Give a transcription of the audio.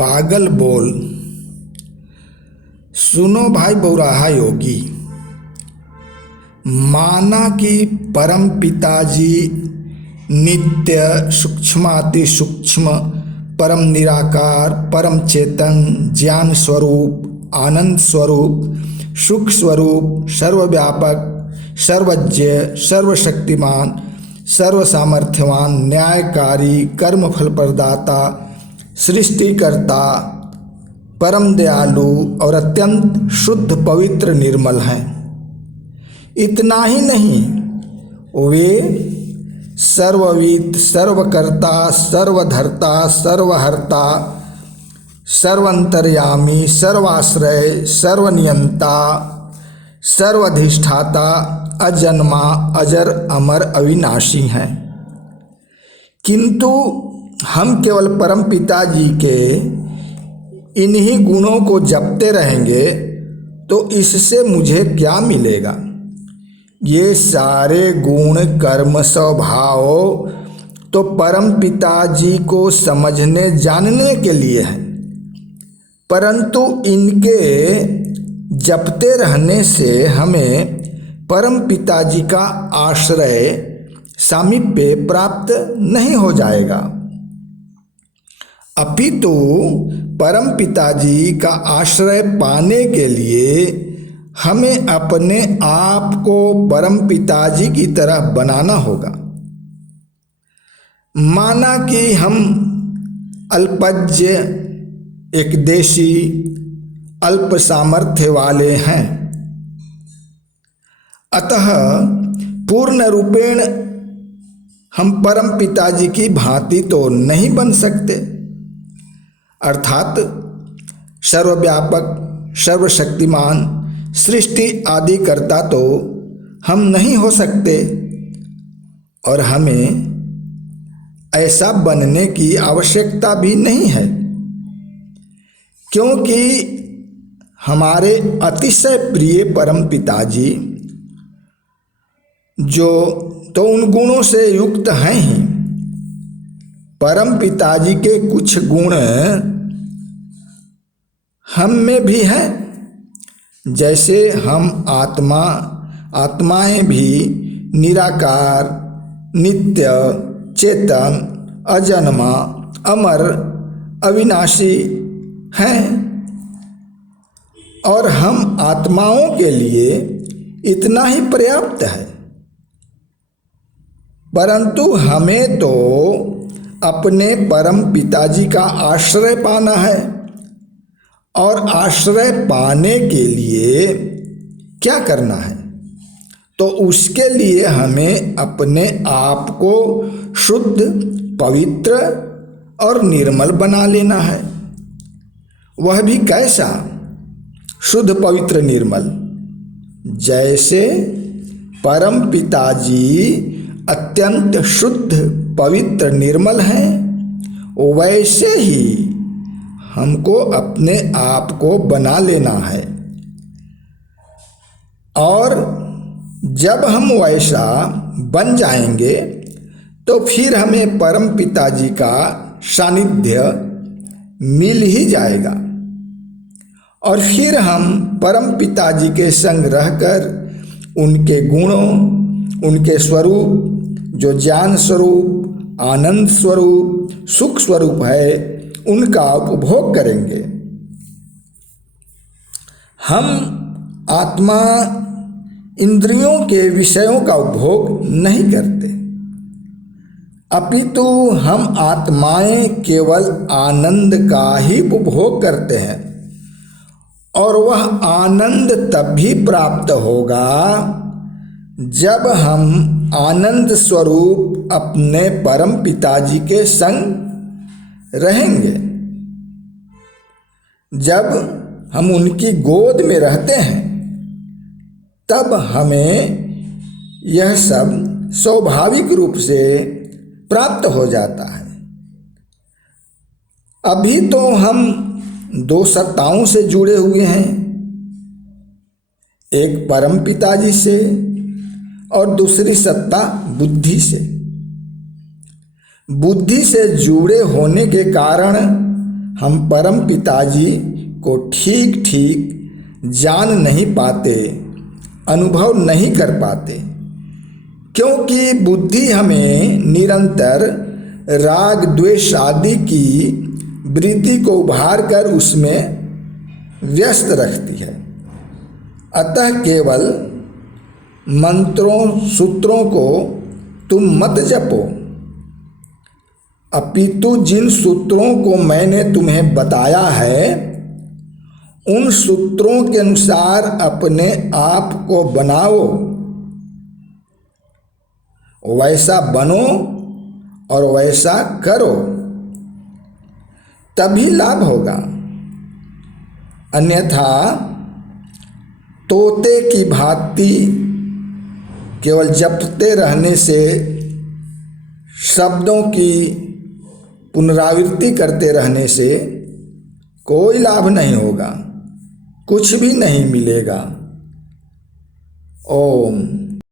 पागल बोल। सुनो भाई बौराहा योगी, माना कि परम पिताजी नित्य सूक्ष्माति सूक्ष्म परम निराकार परम चेतन ज्ञान स्वरूप आनंद स्वरूप सुख स्वरूप सर्वव्यापक सर्वज्ञ सर्वशक्तिमान सर्वसामर्थ्यवान न्यायकारी कर्मफल प्रदाता सृष्टिकर्ता परम दयालु और अत्यंत शुद्ध पवित्र निर्मल हैं। इतना ही नहीं, वे सर्वविद सर्वकर्ता सर्वधर्ता सर्वहर्ता सर्वंतर्यामी सर्वाश्रय सर्वनियंता सर्वाधिष्ठाता अजन्मा अजर अमर अविनाशी हैं। किंतु हम केवल परम पिताजी के इन्हीं गुणों को जपते रहेंगे तो इससे मुझे क्या मिलेगा? ये सारे गुण कर्म स्वभाव तो परम पिताजी को समझने जानने के लिए हैं, परंतु इनके जपते रहने से हमें परम पिताजी का आश्रय सामीप्य प्राप्त नहीं हो जाएगा, अपितु परम पिताजी का आश्रय पाने के लिए हमें अपने आप को परम पिताजी की तरह बनाना होगा। माना कि हम अल्पज्ञ एकदेशी अल्प सामर्थ्य वाले हैं, अतः पूर्ण रूपेण हम परम पिताजी की भांति तो नहीं बन सकते, अर्थात सर्वव्यापक सर्वशक्तिमान सृष्टि आदि करता तो हम नहीं हो सकते, और हमें ऐसा बनने की आवश्यकता भी नहीं है, क्योंकि हमारे अतिशय प्रिय परम पिताजी जो तो उन गुणों से युक्त हैं ही। परम पिताजी के कुछ गुण हम में भी हैं, जैसे हम आत्माएं भी निराकार नित्य चेतन अजन्मा अमर अविनाशी हैं, और हम आत्माओं के लिए इतना ही पर्याप्त है। परंतु हमें तो अपने परम पिताजी का आश्रय पाना है, और आश्रय पाने के लिए क्या करना है? तो उसके लिए हमें अपने आप को शुद्ध पवित्र और निर्मल बना लेना है। वह भी कैसा? शुद्ध पवित्र निर्मल। जैसे परम पिताजी अत्यंत शुद्ध पवित्र निर्मल हैं, वैसे ही हमको अपने आप को बना लेना है, और जब हम वैसा बन जाएंगे तो फिर हमें परम पिताजी का सानिध्य मिल ही जाएगा, और फिर हम परम पिताजी के संग रहकर उनके गुणों उनके स्वरूप जो ज्ञान स्वरूप आनंद स्वरूप सुख स्वरूप है उनका उपभोग करेंगे। हम आत्मा इंद्रियों के विषयों का उपभोग नहीं करते, अपितु हम आत्माएं केवल आनंद का ही उपभोग करते हैं, और वह आनंद तब भी प्राप्त होगा जब हम आनंद स्वरूप अपने परम पिताजी के संग रहेंगे। जब हम उनकी गोद में रहते हैं तब हमें यह सब स्वाभाविक रूप से प्राप्त हो जाता है। अभी तो हम दो सत्ताओं से जुड़े हुए हैं, एक परम पिताजी से और दूसरी सत्ता बुद्धि से। बुद्धि से जुड़े होने के कारण हम परम पिताजी को ठीक ठीक जान नहीं पाते, अनुभव नहीं कर पाते, क्योंकि बुद्धि हमें निरंतर राग द्वेष आदि की वृत्ति को उभार कर उसमें व्यस्त रखती है। अतः केवल मंत्रों सूत्रों को तुम मत जपो, अपितु जिन सूत्रों को मैंने तुम्हें बताया है उन सूत्रों के अनुसार अपने आप को बनाओ, वैसा बनो और वैसा करो, तभी लाभ होगा। अन्यथा तोते की भांति केवल जपते रहने से, शब्दों की पुनरावृत्ति करते रहने से कोई लाभ नहीं होगा, कुछ भी नहीं मिलेगा। ओम।